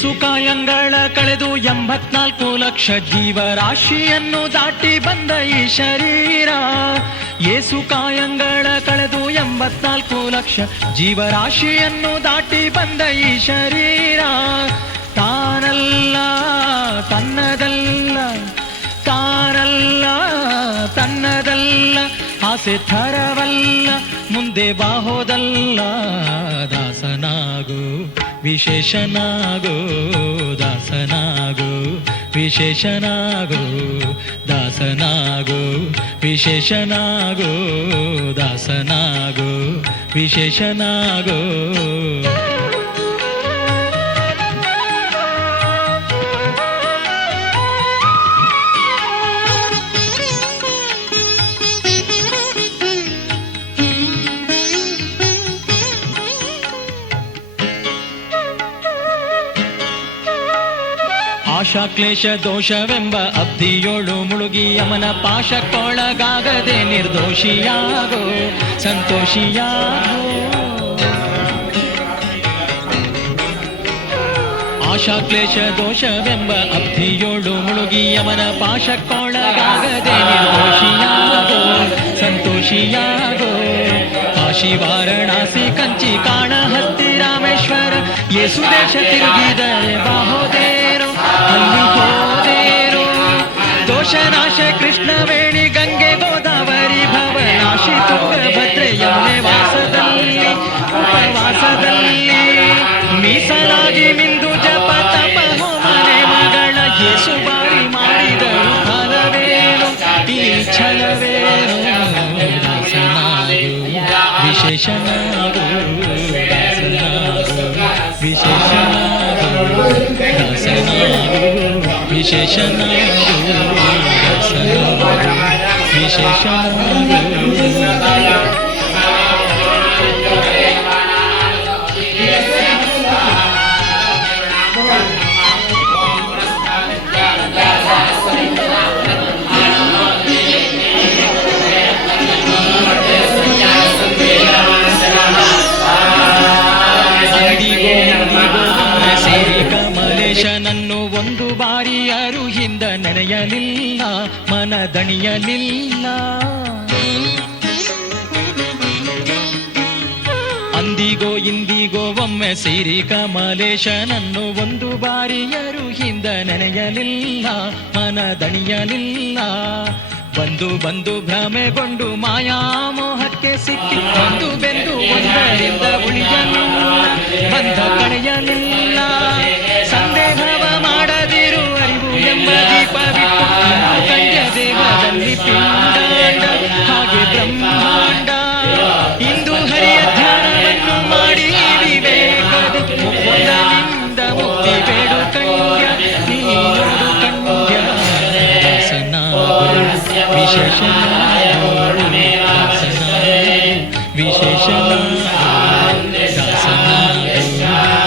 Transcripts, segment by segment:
ಏಸು ಕಾಯಂಗಳ ಕಳೆದು 84 ಲಕ್ಷ ಜೀವರಾಶಿಯನ್ನು ದಾಟಿ ಬಂದ ಈ ಶರೀರ. ಏಸು ಕಾಯಂಗಳ ಕಳೆದು 84 ಲಕ್ಷ ಜೀವರಾಶಿಯನ್ನು ದಾಟಿ ಬಂದ ಈ ಶರೀರ. ತಾನಲ್ಲ ತನ್ನದಲ್ಲ, ತಾನಲ್ಲ ತನ್ನದಲ್ಲ, ಆಸೆ ಥರವಲ್ಲ, ಮುಂದೆ ಬಾಹೋದಲ್ಲ. ದಾಸನಾಗು ವಿಶೇಷನಾಗೋ, ದಾಸನಾಗೋ ವಿಶೇಷನಾಗೋ, ದಾಸನಾಗೋ ವಿಶೇಷನಾಗೋ, ದಾಸನಾಗೋ ವಿಶೇಷನಾಗೋ. ಆಶಾ ಕ್ಲೇಶ ದೋಷವೆಂಬ ಅಬ್ದಿಯೋಳು ಮುಳುಗಿ ಯಮನ ಪಾಶಕ್ಕೊಳಗಾಗದೆ ನಿರ್ದೋಷಿಯಾಗೋ, ಸಂತೋಷಿಯಾಗೋ. ಆಶಾ ಕ್ಲೇಶ ದೋಷವೆಂಬ ಅಬ್ದಿಯೋಳು ಮುಳುಗಿ ಯಮನ ಪಾಶಕ್ಕೊಳಗಾಗದೆ ನಿರ್ದೋಷಿಯಾಗೋ, ಸಂತೋಷಿಯಾಗೋ. ಕಾಶಿ ವಾರಣಾಸಿ ಕಂಚಿ ಕಾಣ ಹತ್ತಿ ರಾಮೇಶ್ವರ ಯೇಸು ದೇಶ ತಿರುಗಿದರೆ ಬಾಹೋದೇರೋ, ಅಲ್ಲಿ ಹೋದೇರೋ. ದೋಷನಾಶ ಕೃಷ್ಣವೇಣಿ ಗಂಗೆ ಗೋದಾವರಿ ಭವನಾಶಿ ತುಂಗಭದ್ರೆ ಯಮುನೆ ವಾಸದಲ್ಲಿ ಉಪವಾಸದಲ್ಲಿ ಮೀಸಲಾಗಿ ಮಿಂದು ಜಪ ತಪ ಹೋಮನೆ ಮಗಳ ಯೇಸು ಬಾರಿ ಮಾಡಿದರು ಫಲವೇನು ಈ ಛಲವೇನು. ವಿಶೇಷನಾಗೋ, ವಿಶೇಷನಾಗೋ, ದಾಸನಾಗೋ ವಿಶೇಷನಾಗೋ, ದಾಸನಾಗೋ ವಿಶೇಷನಾಗೋ. ಕಮಲೇಶನನ್ನು ಒಂದು ಬಾರಿ ಯಾರು ಹಿಂದ ನೆನೆಯಲಿಲ್ಲ, ಮನದಣಿಯಲಿಲ್ಲ. ಅಂದಿಗೋ ಇಂದಿಗೋ ಒಮ್ಮೆ ಸೇರಿ ಕಮಲೇಶನನ್ನು ಒಂದು ಬಾರಿ ಯಾರು ಹಿಂದ ನೆನೆಯಲಿಲ್ಲ, ಮನದಣಿಯಲಿಲ್ಲ. ಬಂದು ಬಂದು ಭ್ರಮೆಗೊಂಡು ಮಾಯಾಮೋಹಕ್ಕೆ ಸಿಕ್ಕಿ ಬಂದು ಬೆಂದು ಒಂದರಿಂದ ಉಳಿಯಲಿಲ್ಲ, ಬಂಧ ಕಳೆಯಲಿಲ್ಲ. ಸಂದೇಹವ ಮಾಡದಿರು ಅರಿವು ಎಂಬ ದೀಪ ಬಿಟ್ಟು ಕಂಡ ದೇವದಲ್ಲಿ ಪಿಂಡಾಂಡ ಹಾಗೆ ಬ್ರಹ್ಮಾಂಡ. ಇಂದು ಹರಿಯ ಧ್ಯಾನವನ್ನು ಮಾಡಿ ವಿವೇಕದ ಒಂದರಿಂದ ಮುಕ್ತಿ ಬೇಡು ಕಂಡ್ಯ, ನೀನು ಕಂಡ್ಯ. ವಿಶೇಷನಾಗೋ, ವಿಶೇಷನಾಗೋ,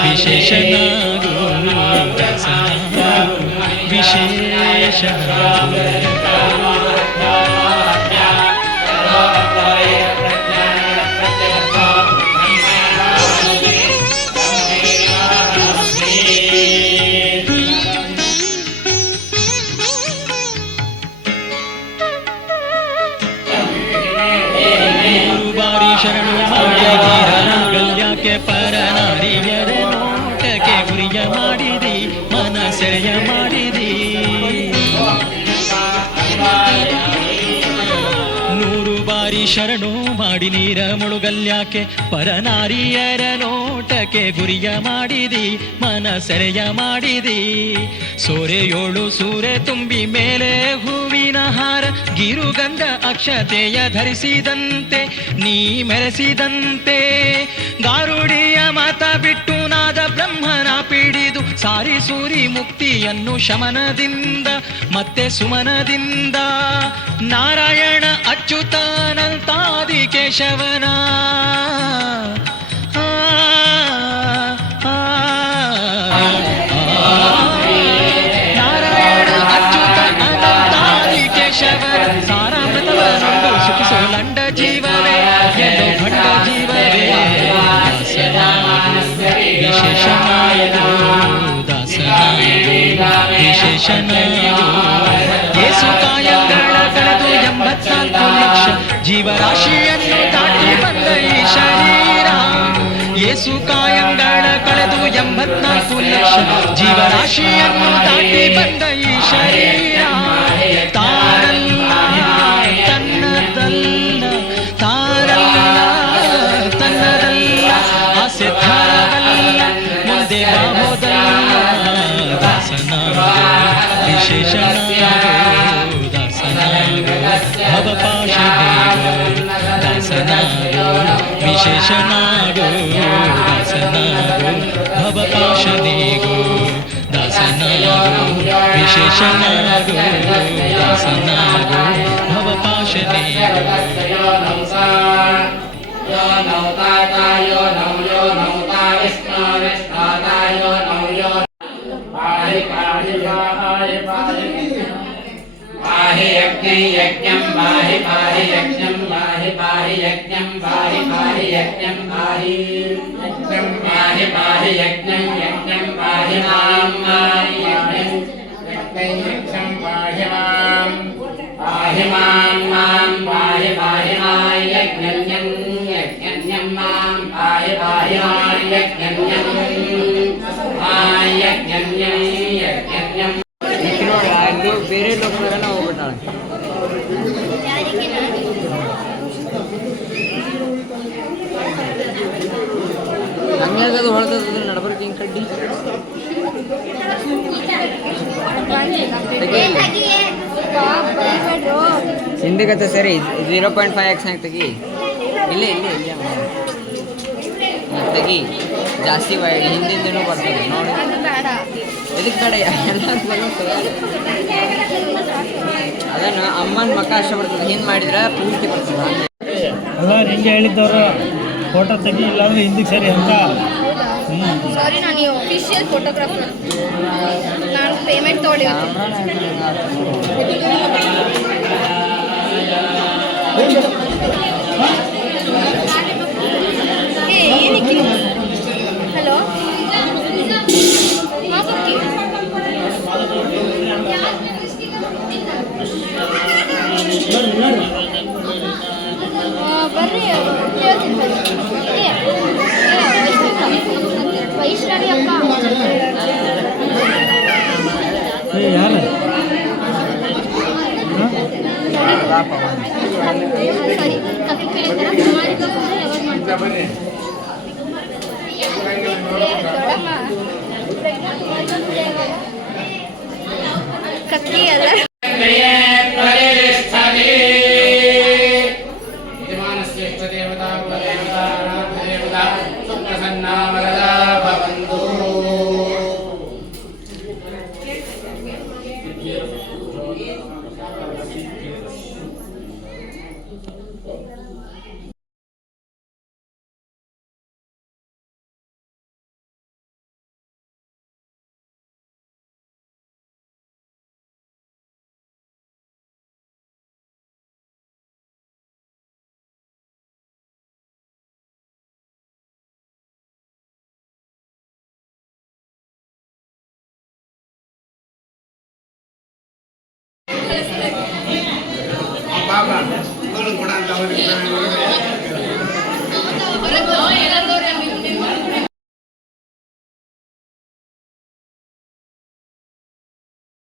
ವಿಶೇಷನಾಗೋ, ದಾಸನಾಗೋ ವಿಶೇಷನಾಗೋ. ಶರಣು ಮಾಡಿದೀರನಾಗಲ್ಯಾಕೆ ಪರನಾರಿಯರ ನೋಟಕ್ಕೆ ಗುರಿಯ ಮಾಡಿದಿ, ಮನ ಸೆರೆಯ ಮಾಡಿದಿ. 100 ಬಾರಿ ಶರಣು ಮಾಡಿ ನೀರ ಮುಳುಗಲ್ಯಾಕೆ ಪರನಾರಿಯರ ನೋಟಕ್ಕೆ ಗುರಿಯ ಮಾಡಿದಿ, ಮನ ಸೆರೆಯ ಮಾಡಿದಿ. ಸೋರೆಯೋಳು ಸೂರೆ ತುಂಬಿ ಮೇಲೆ ಹೂವಿನ ಹಾರ ಗಿರುಗಂಧ ಅಕ್ಷತೆಯ ಧರಿಸಿದಂತೆ ನೀ ಮೆರೆಸಿದಂತೆ. ಗಾರುಡಿಯ ಮಾತ ಬಿಟ್ಟು ನಾದ ಬ್ರಹ್ಮನ ಪಿಡಿದು ಸಾರಿ ಸೂರಿ ಮುಕ್ತಿಯನ್ನು ಶಮನದಿಂದ ಮತ್ತೆ ಸುಮನದಿಂದ. ನಾರಾಯಣ ಅಚ್ಯುತಾನಂತಾದಿ ಕೇಶವನ ನಾರಾಯಣ ಅಚ್ಯುತ ಅನಂತಾದಿ ಕೇಶವನ ಸಾರಾಮೃತವನೊಂದು ಸುಖಿಸೋ ಲಂಡ ಜೀವವೇ ಎಂದು ಭಂಡ ಜೀವವೇ. ವಿಶೇಷನಾಗೋ ದಾಸ ವಿಶೇಷನಾಗೋ ಯೇಸು ಕಾಯಂಗಳ ಕಳೆದು 84 ಲಕ್ಷ ಜೀವರಾಶಿಯನ್ನು ದಾಟಿ ಬಂದ ಈ ಶರೀರ ಯೇಸು ಕಾಯಂಗಳ ಕಳೆದು 84 ಲಕ್ಷ ಜೀವರಾಶಿಯನ್ನು ದಾಟಿ ಬಂದ ಈ ಶರೀರ ತಾರಲ್ಲ ತನ್ನದಲ್ಲ ತಾರಲ್ಲ ತನ್ನದಲ್ಲ ಆಸೆ ಥರವಲ್ಲ ಮುಂದೆ ಬಾಹೋದಲ್ಲ ದಾಸನಾಗೋ ವಿಶೇಷನಾಗೋ ದಾಸನಾಗೋ ಭವಪಾಶನೇಗೋ ದಾಸನಾಗೋ ವಿಶೇಷನಾಗೋ ದಾಸನಾಗೋ ಭವಪಾಶನೇಗೋ ದಾಸನಾಗೋ ವಿಶೇಷನಾಗೋ ದಾಸನಾಗೋ ಭವಪಾಶನೇಗೋ पाहि यज्ञं पाहि पाहि यज्ञं पाहि पाहि यज्ञं पाहि पाहि यज्ञं पाहि यज्ञं पाहि पाहि यज्ञं यज्ञं पाहि मां पाहि यज्ञं यज्ञं पाहि मां पाहि मां मां पाहि पाहि मां यज्ञं यज्ञं मां पाहि पाहि मां यज्ञं मां यज्ञं यज्ञं ಬೇರೆ ಲೋಕದಲ್ಲ ಹೋಗ್ಬಿಟ್ಟಾಳೆ ಹಂಗಾಗದು ಹೊಳ್ದದ ನಡಬರ್ಕ ಹಿಂಗೆ ಕಡ್ಡಿ ಹಿಂದಗತ್ತೆ ಸರಿ 0.5x ಹಾಕಿ ತೆಗಿ ಇಲ್ಲೇ ಇಲ್ಲೇ ಇಲ್ಲೇ ತೆಗಿ ಜಾಸ್ತಿ ಹಿಂದಿಂದನೂ ಬರ್ತದೆ ನೋಡಿ ಇದಕ್ಕೆ ಕಡೆ ಅದನ್ನು ಅಮ್ಮನ ಮಕ್ಕ ಅಷ್ಟ ಬರ್ತದೆ ಹಿಂದೆ ಮಾಡಿದ್ರೆ ಪೂರ್ತಿ ಬರ್ತದೆ ಅಲ್ಲ ನಿಂಗೆ ಹೇಳಿದ್ದವರು ಫೋಟೋ ತೆಗಿ ಇಲ್ಲಾಂದ್ರೆ ಹಿಂದಕ್ಕೆ ಸರಿ ಅಂತ ಸಾರಿ ನಾನು ಆಫಿಷಿಯಲ್ ಫೋಟೋಗ್ರಾಫರ್ ನಾನು ಪೇಮೆಂಟ್ ತೊಗೊಳ್ಳಿ ಏನಕ್ಕೆ ಹಲೋ ಬರ್ರಿ ವೈಷ್ಣವಿ ಅಕ್ಕ ಯಾರು ಸರಿ ಕಕ್ಕಿ ಕೇಳಿದಾರ ದೊಡ್ಡಮ್ಮ ಕಕ್ಕಿ ಅಲ್ಲ ಬಾಬಾ ಕೂಡ